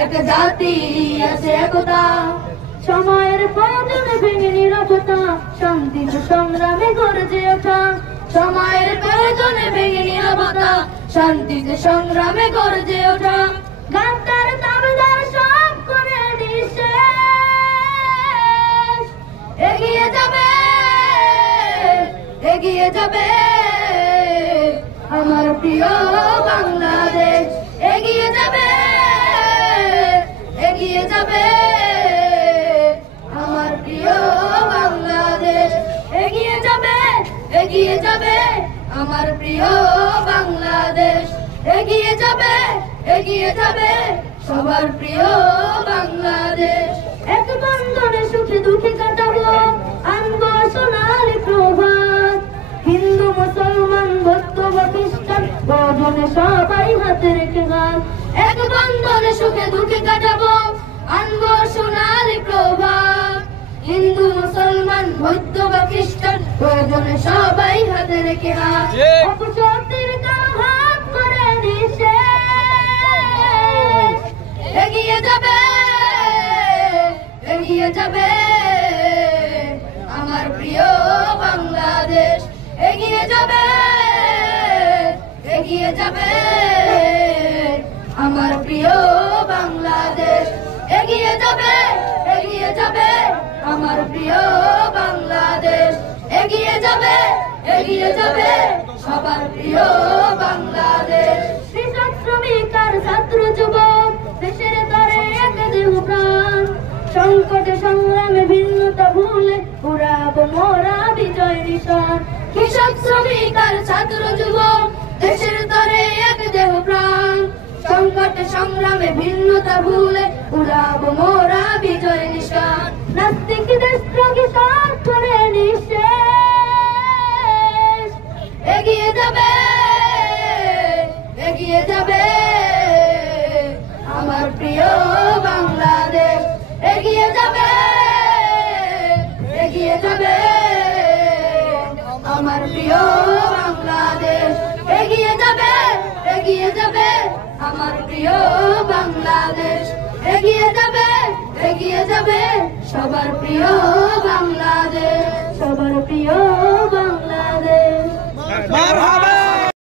এক জাতি আছে একতা, সময়ের প্রয়োজনে ভেঙে নীরবতা, শান্তিতে সংগ্রামে গর্জে ওঠা। সময়ের প্রয়োজনে ভেঙে নীরবতা, শান্তিতে সংগ্রামে গর্জে ওঠা। গাদ্দার দাবিদার সব করে নিঃশেষ, এগিয়ে যাবে এগিয়ে যাবে আমার প্রিয় বাংলাদেশ, এগিয়ে যাবে এগিয়ে যাবে আমার প্রিয় বাংলাদেশ, এগিয়ে যাবে এগিয়ে যাবে আমার প্রিয় বাংলাদেশ, এগিয়ে যাবে এগিয়ে যাবে সবার প্রিয় বাংলাদেশ। এক বন্ধনে সুখে দুঃখে কাটাবো, আনবো সোনালি প্রভাত। হিন্দু মুসলমান বৌদ্ধ বা খ্রিস্টান প্রয়োজনে সবাই হাতে রেখে গান। এক বন্ধনে সুখে দুঃখে কাটাবো, আনবো সোনালি প্রভাত। হিন্দু মুসলমান বৌদ্ধ বা খ্রিস্টান প্রয়োজনে সবাই হাতে রেখে গান। অপশক্তির কালো হাত করে নিঃশেষ, এগিয়ে যাবে এগিয়ে যাবে আমার প্রিয় বাংলাদেশ, এগিয়ে যাবে এগিয়ে যাবে আমার প্রিয় বাংলাদেশ, এগিয়ে যাবে এগিয়ে যাবে আমার প্রিয় বাংলাদেশ, এগিয়ে যাবে এগিয়ে যাবে সবার প্রিয় বাংলাদেশ। কৃষক শ্রমিক আর ছাত্র যুবক দেশের তরে এক দেহ প্রাণ, সংকটে সংগ্রামে ভিন্নতা ভুলে উড়াবো মোরা বিজয় নিশান। কৃষক শ্রমিক আর ছাত্র যুবক দেশের তরে এক দেহ প্রাণ, সংকটে সংগ্রামে ভিন্নতা ভুলে উড়াবো মোরা বিজয় নিশান। নাস্তিক দেশদ্রোহী সব করে নিঃশেষ, এগিয়ে যাবে এগিয়ে যাবে আমার প্রিয় বাংলাদেশ, এগিয়ে যাবে এগিয়ে যাবে আমার প্রিয় বাংলাদেশ, এগিয়ে যাবে এগিয়ে যাবে আমার প্রিয় বাংলাদেশ, এগিয়ে যাবে এগিয়ে যাবে সবার প্রিয় বাংলাদেশ, সবার প্রিয় বাংলাদেশ।